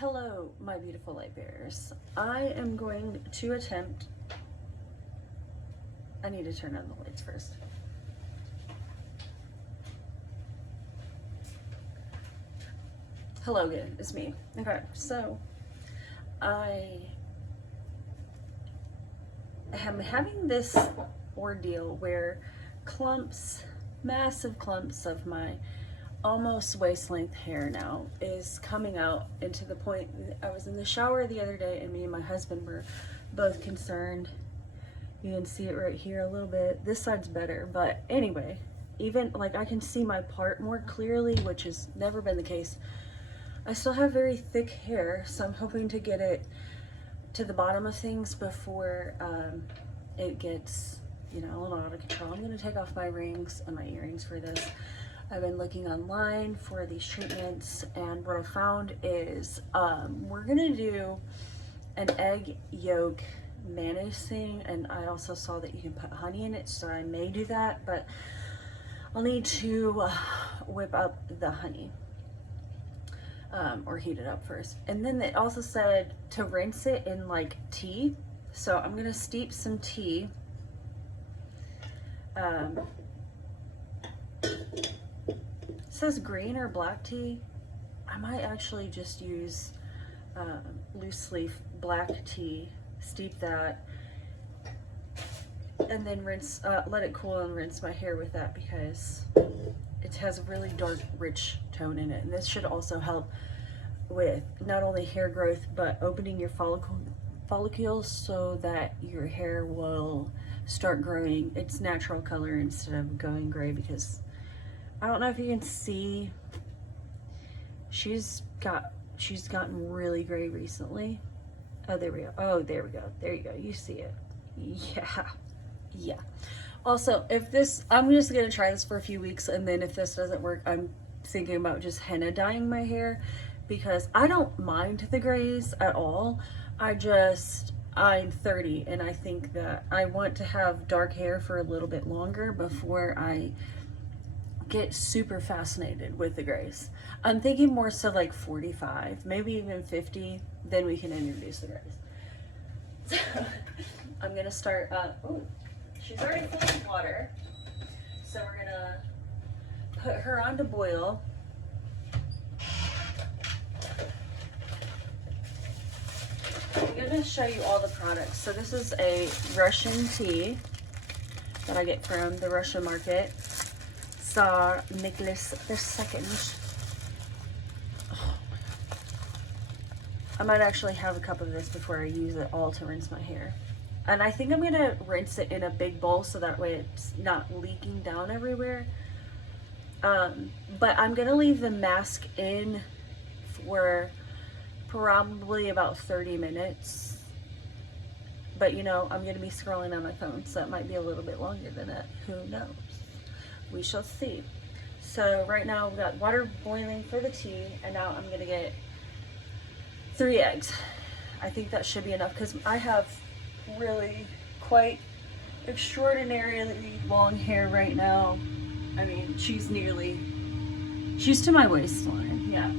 Hello, my beautiful light bearers. I am going to attempt, I need to turn on the lights first. Hello again, it's me. Okay, so I am having this ordeal where clumps, massive clumps of my almost waist length hair now is coming out, and to the point I was in the shower the other day and me and my husband were both concerned. You can see it right here a little bit. This side's better, but anyway, even like I can see my part more clearly, which has never been the case. I still have very thick hair, so I'm hoping to get it to the bottom of things before it gets, you know, a little out of control. I'm gonna take off my rings and my earrings for this. I've been looking online for these treatments, and what I found is we're gonna do an egg yolk mayonnaise thing, and I also saw that you can put honey in it, so I may do that, but I'll need to whip up the honey or heat it up first. And then it also said to rinse it in like tea, so I'm gonna steep some tea. It says green or black tea. I might actually just use loose leaf black tea, steep that, and then rinse, let it cool and rinse my hair with that, because it has a really dark, rich tone in it. And this should also help with not only hair growth, but opening your follicles so that your hair will start growing its natural color instead of going gray, because I don't know if you can see, she's gotten really gray recently. Oh, there we go. Oh, there we go. There you go. You see it. Yeah. Also, if this, I'm just gonna try this for a few weeks, and then if this doesn't work, I'm thinking about just henna dyeing my hair, because I don't mind the grays at all. I'm 30, and I think that I want to have dark hair for a little bit longer before I get super fascinated with the grays. I'm thinking more so like 45, maybe even 50, then we can introduce the grays. So I'm gonna start, oh, she's already full of water. So we're gonna put her on to boil. I'm gonna show you all the products. So this is a Russian tea that I get from the Russian market. Tsar Nicholas II. Oh my God. I might actually have a cup of this before I use it all to rinse my hair. And I think I'm gonna rinse it in a big bowl so that way it's not leaking down everywhere. But I'm gonna leave the mask in for probably about 30 minutes. But you know, I'm gonna be scrolling on my phone, so it might be a little bit longer than that. Who knows? We shall see. So right now we've got water boiling for the tea, and now I'm gonna get 3 eggs. I think that should be enough, because I have really quite extraordinarily long hair right now. I mean, she's to my waistline, yeah.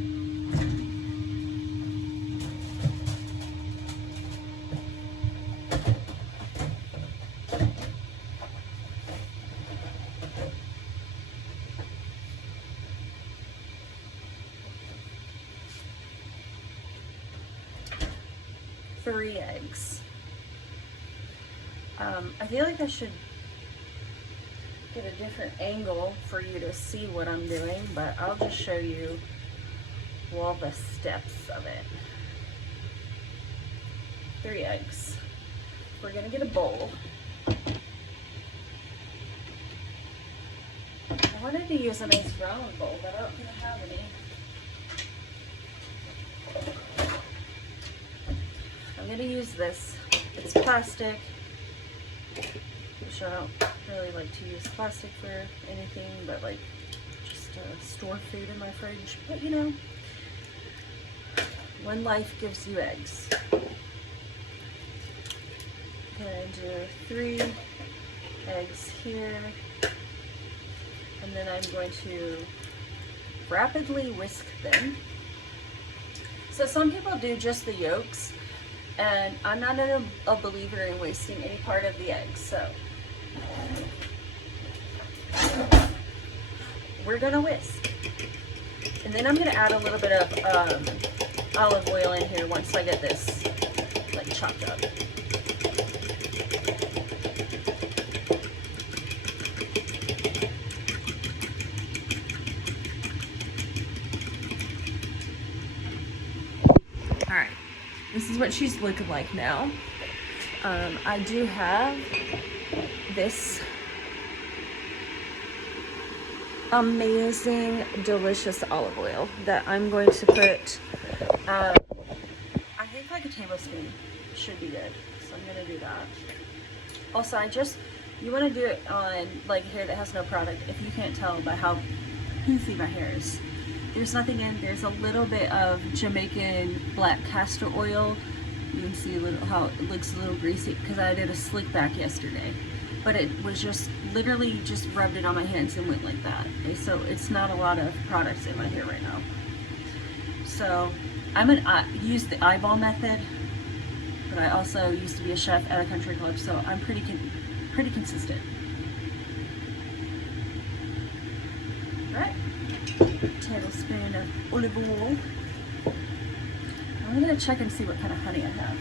Three eggs. I feel like I should get a different angle for you to see what I'm doing, but I'll just show you all the steps of it. 3 eggs. We're gonna get a bowl. I wanted to use a nice round bowl, but I don't think I have any. I'm gonna use this. It's plastic, which I don't really like to use plastic for anything, but like just store food in my fridge. But you know, when life gives you eggs. Gonna do 3 eggs here, and then I'm going to rapidly whisk them. So So some people do just the yolks, and I'm not a believer in wasting any part of the eggs, so we're gonna whisk. And then I'm gonna add a little bit of olive oil in here once I get this like chopped up. All right, this is what she's looking like now. I do have this amazing, delicious olive oil that I'm going to put, I think like a tablespoon should be good. So I'm gonna do that. Also, you wanna do it on like hair that has no product. If you can't tell by how poofy my hair is. There's nothing in, there's a little bit of Jamaican black castor oil. You can see how it looks a little greasy because I did a slick back yesterday. But it was just literally just rubbed it on my hands and went like that. Okay, so it's not a lot of products in my hair right now. So I'm gonna use the eyeball method, but I also used to be a chef at a country club, so I'm pretty consistent. All right, tablespoon of olive oil. I'm gonna check and see what kind of honey I have.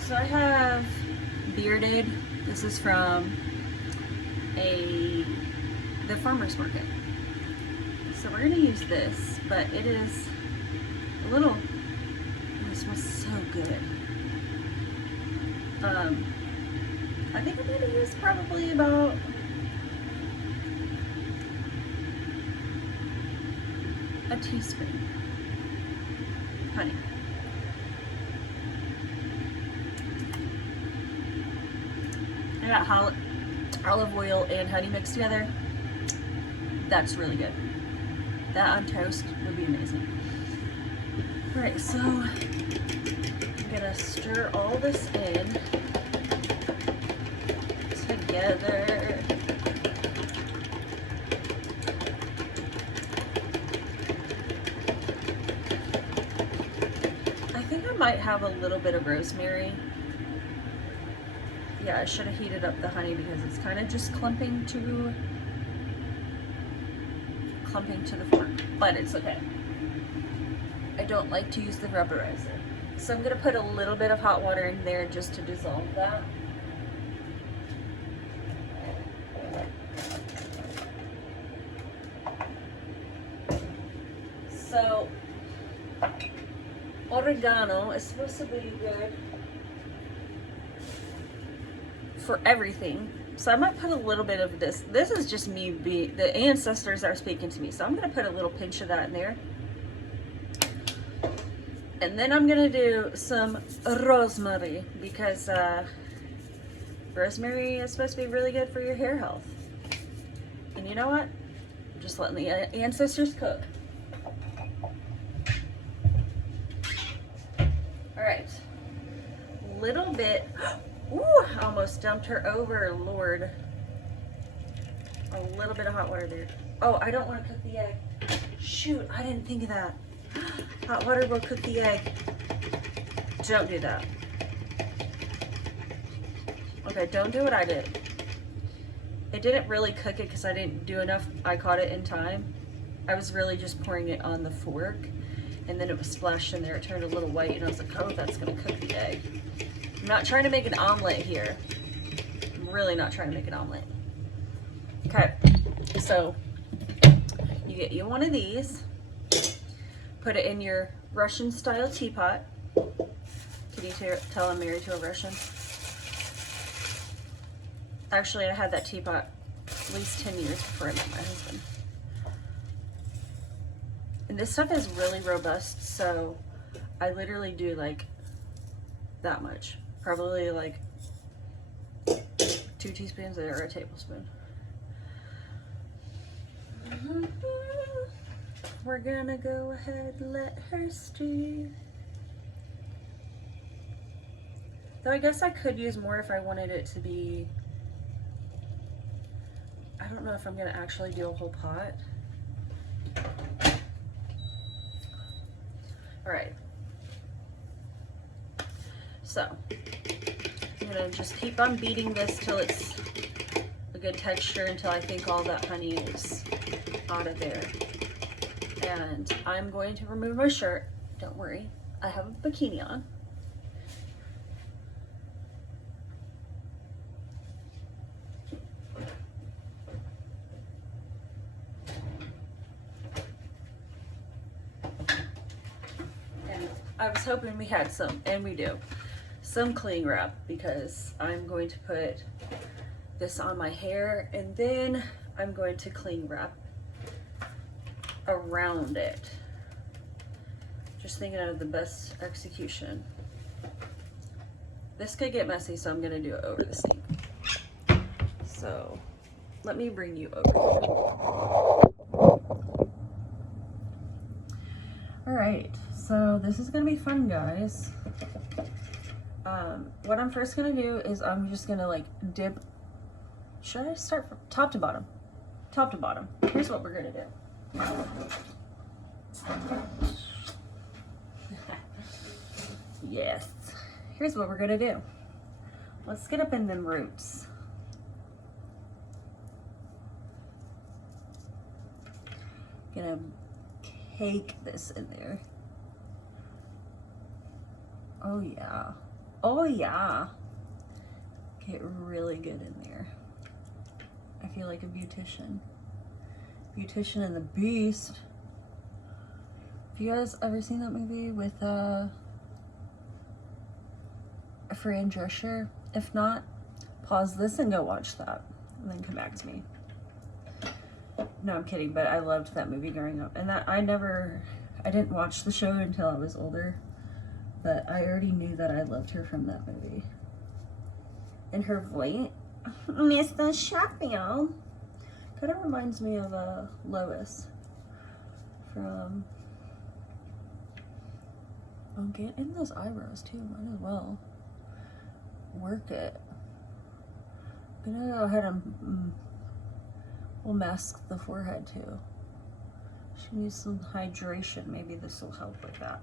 So I have Bearded. This is from the farmer's market. So we're gonna use this, but it is a little, it smells so good. I think I'm gonna use probably about a teaspoon honey. I got olive oil and honey mixed together. That's really good. That on toast would be amazing. All right, so I'm gonna stir all this in together. I think I might have a little bit of rosemary. Yeah, I should have heated up the honey because it's kind of just clumping to the fork, but it's okay. I don't like to use the rubberizer. So I'm gonna put a little bit of hot water in there just to dissolve that. So, oregano is supposed to be good for everything. So I might put a little bit of this. This is just me the ancestors are speaking to me. So I'm gonna put a little pinch of that in there. And then I'm gonna do some rosemary because rosemary is supposed to be really good for your hair health. And you know what? I'm just letting the ancestors cook. All right, little bit. Ooh, I almost dumped her over, Lord. A little bit of hot water there. Oh, I don't want to cook the egg. Shoot, I didn't think of that. Hot water will cook the egg. Don't do that. Okay, don't do what I did. It didn't really cook it because I didn't do enough. I caught it in time. I was really just pouring it on the fork, and then it was splashed in there. It turned a little white, and I was like, oh, that's gonna cook the egg. I'm not trying to make an omelet here. I'm really not trying to make an omelet. Okay, so you get you one of these, put it in your Russian style teapot. Can you tell I'm married to a Russian? Actually, I had that teapot at least 10 years before I met my husband. And this stuff is really robust, so I literally do like that much. Probably like 2 teaspoons or a tablespoon. We're gonna go ahead and let her stew. Though I guess I could use more if I wanted it to be, I don't know if I'm gonna actually do a whole pot. All right. So I'm gonna just keep on beating this till it's a good texture, until I think all that honey is out of there. And I'm going to remove my shirt. Don't worry, I have a bikini on. And I was hoping we had some, and we do, some cling wrap, because I'm going to put this on my hair, and then I'm going to cling wrap around it. Just thinking of the best execution. This could get messy, so I'm gonna do it over the sink. So let me bring you over here. All right, so this is gonna be fun, guys. What I'm first gonna do is I'm just gonna like dip. Should I start from top to bottom? Top to bottom. Here's what we're gonna do. Yes. Here's what we're gonna do. Let's get up in them roots. Gonna cake this in there. Oh yeah. Oh yeah. Get really good in there. I feel like a beautician. Beautician and the Beast. Have you guys ever seen that movie with Fran Drescher? If not, pause this and go watch that, and then come back to me. No, I'm kidding, but I loved that movie growing up. And that I didn't watch the show until I was older, but I already knew that I loved her from that movie. And her voice, Mr. Sheffield, kind of reminds me of Lois from, oh, get in those eyebrows too, might as well. Work it. I'm gonna go ahead and we'll mask the forehead too. She needs some hydration. Maybe this will help with that.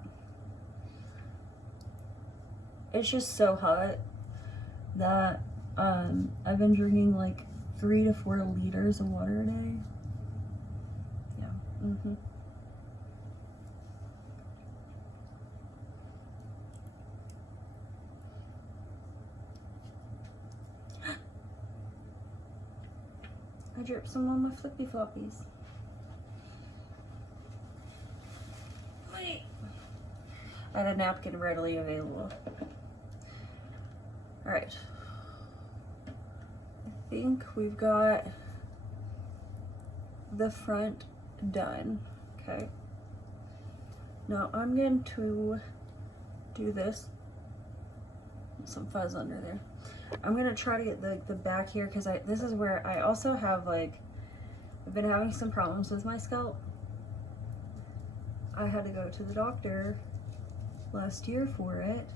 It's just so hot that I've been drinking like 3 to 4 liters of water a day. Yeah. I dripped some on my flippy floppies. Wait. I had a napkin readily available. All right. I think we've got the front done. Okay. Now I'm going to do this. Some fuzz under there. I'm gonna try to get the back here, because this is where I also have I've been having some problems with my scalp. I had to go to the doctor last year for it,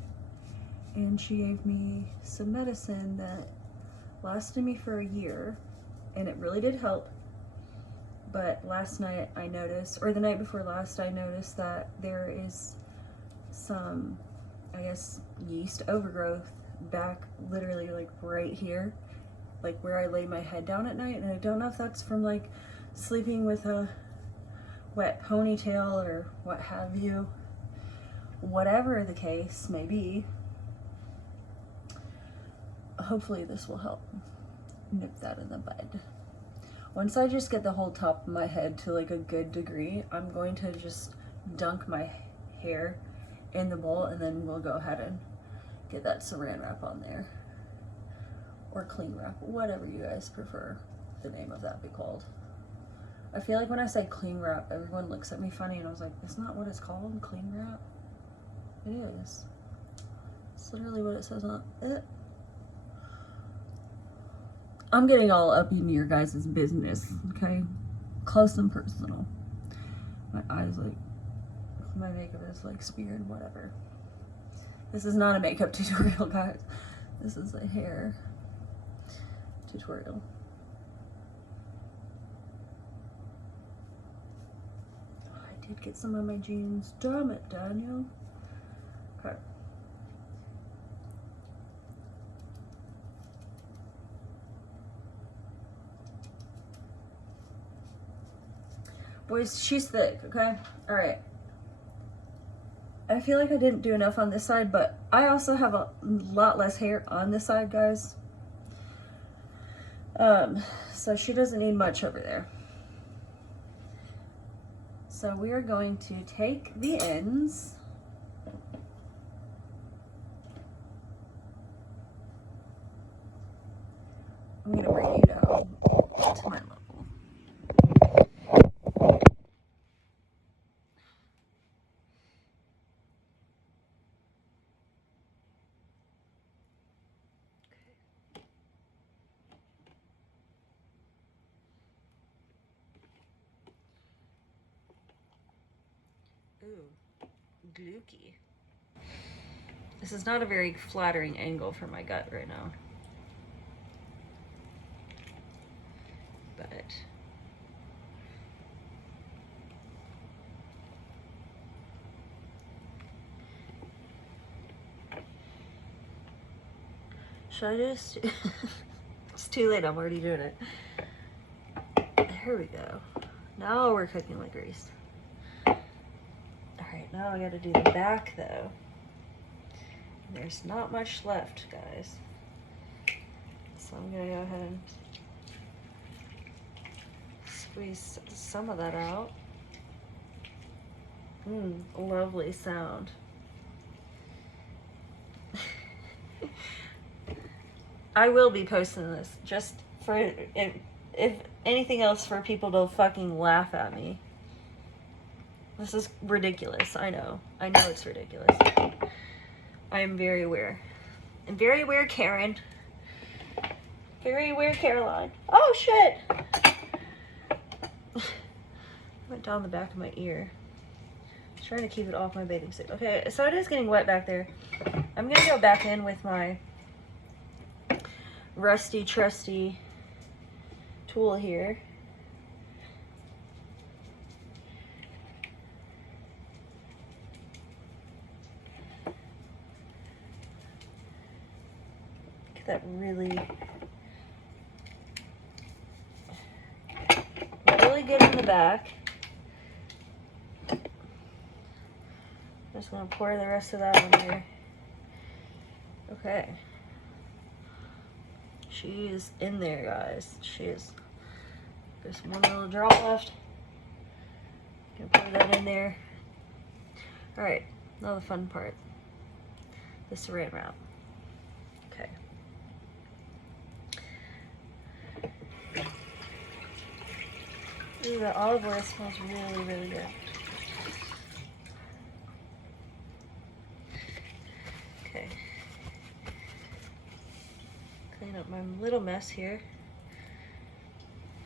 and she gave me some medicine that lasted me for a year, and it really did help. But last night I noticed, or the night before last, I noticed that there is some, I guess, yeast overgrowth back literally like right here, like where I lay my head down at night. And I don't know if that's from like sleeping with a wet ponytail or what have you. Whatever the case may be, hopefully this will help nip that in the bud. Once I just get the whole top of my head to like a good degree, I'm going to just dunk my hair in the bowl, and then we'll go ahead and get that saran wrap on there, or cling wrap, whatever you guys prefer the name of that be called. I feel like when I say cling wrap, everyone looks at me funny, and I was like, that's not what it's called, cling wrap? It is. It's literally what it says on it. I'm getting all up into your guys' business, okay? Close and personal. My eyes my makeup is speared, whatever. This is not a makeup tutorial, guys. This is a hair tutorial. did get some on my jeans. Damn it, Daniel. Okay. Boys, she's thick, okay? Alright. I feel like I didn't do enough on this side, but I also have a lot less hair on this side, guys. So she doesn't need much over there. So we are going to take the ends. I'm gonna bring you down to my level. Ooh, glooky. This is not a very flattering angle for my gut right now. But should I just it's too late, I'm already doing it. There we go. Now we're cooking like grease. Alright, now I gotta do the back though. There's not much left, guys. So I'm gonna go ahead and squeeze some of that out. Lovely sound. I will be posting this just for, if anything else, for people to fucking laugh at me. This is ridiculous. I know it's ridiculous. I am very aware. I'm very aware, Karen. Very aware, Caroline. Oh shit! Went down the back of my ear. Trying to keep it off my bathing suit. Okay, so it is getting wet back there. I'm gonna go back in with my rusty, trusty tool here. Get that really good in the back. Just gonna pour the rest of that in here. Okay. She's in there, guys. She is. There's one little drop left. Gonna pour that in there. Alright, now the fun part. The saran wrap. Okay. Ooh, the olive oil smells really, really good. Okay. Clean up my little mess here.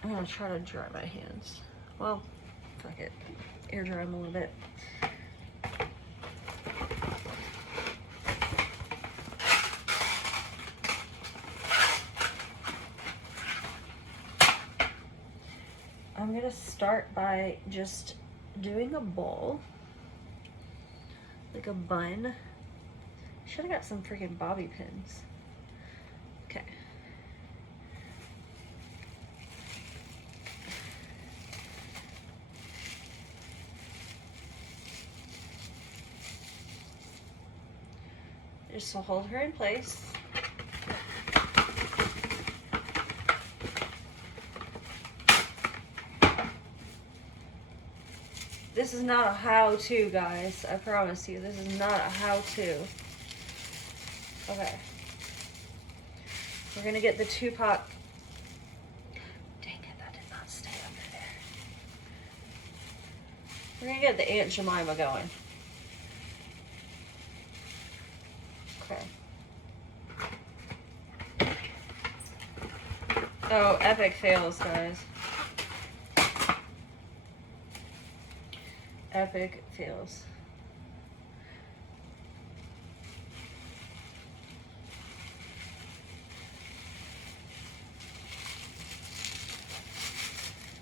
I'm gonna try to dry my hands. Well, fuck it. Air dry them a little bit. I'm gonna start by just doing a bowl, like a bun. Should have got some freaking bobby pins. Okay. Just will hold her in place. This is not a how-to, guys. I promise you, this is not a how-to. Okay. We're gonna get the 2-pot. Dang it, that did not stay under there. We're gonna get the Aunt Jemima going. Okay. Oh, epic fails, guys. Epic fails.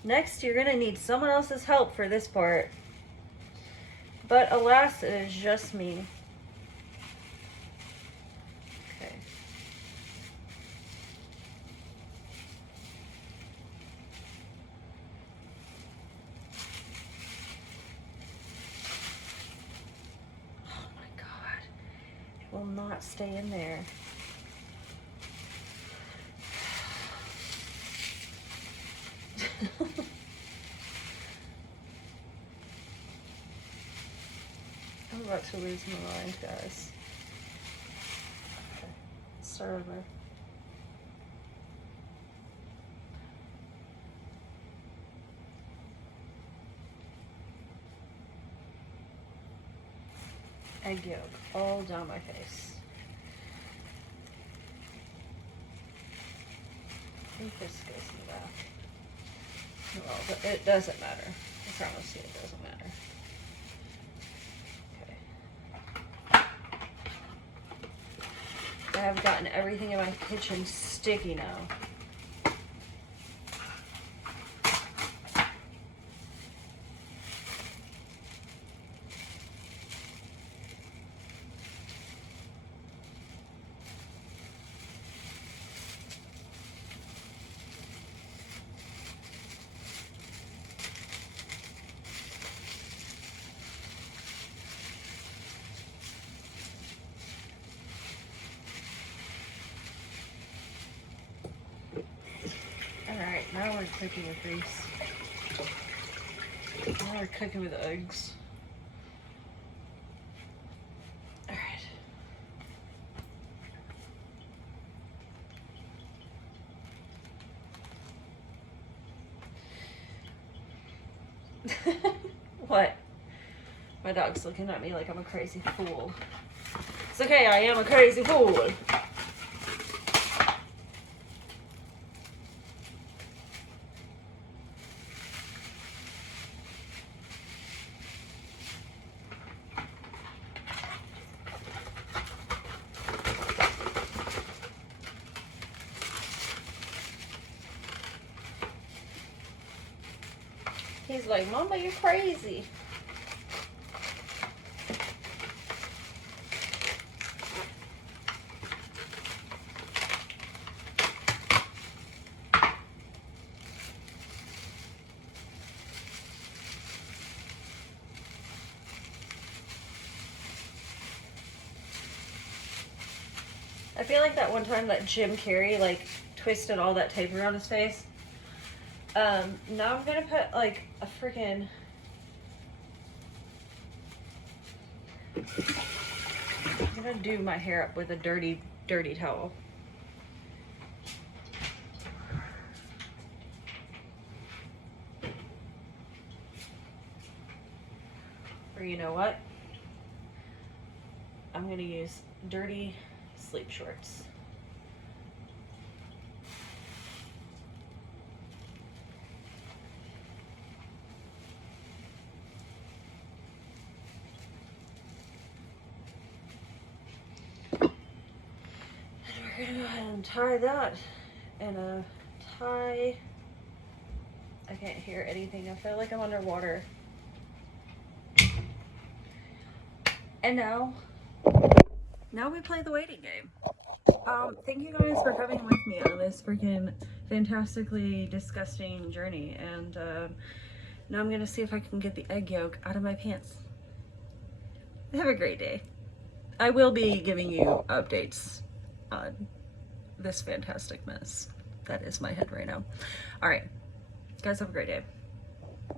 Next, you're gonna need someone else's help for this part. But alas, it is just me. Okay. Oh my God. It will not stay in there. I'm about to lose my mind, guys. Okay. Start over. Egg yolk all down my face. I think this goes in the back. Well, but it doesn't matter. I promise you it doesn't matter. Okay. I have gotten everything in my kitchen sticky now. Alright, now we're cooking with grease. Now we're cooking with eggs. Alright. What? My dog's looking at me like I'm a crazy fool. It's okay, I am a crazy fool. He's like, Mama, you're crazy. I feel like that one time that Jim Carrey like twisted all that tape around his face. Now I'm gonna put like a freaking I'm gonna do my hair up with a dirty towel. Or you know what? I'm gonna use dirty sleep shorts. We're gonna go ahead and tie that in a tie. I can't hear anything. I feel like I'm underwater. And now we play the waiting game. Thank you guys for coming with me on this freaking fantastically disgusting journey. And now I'm gonna see if I can get the egg yolk out of my pants. Have a great day. I will be giving you updates on this fantastic mess that is my head right now. All right, guys, have a great day.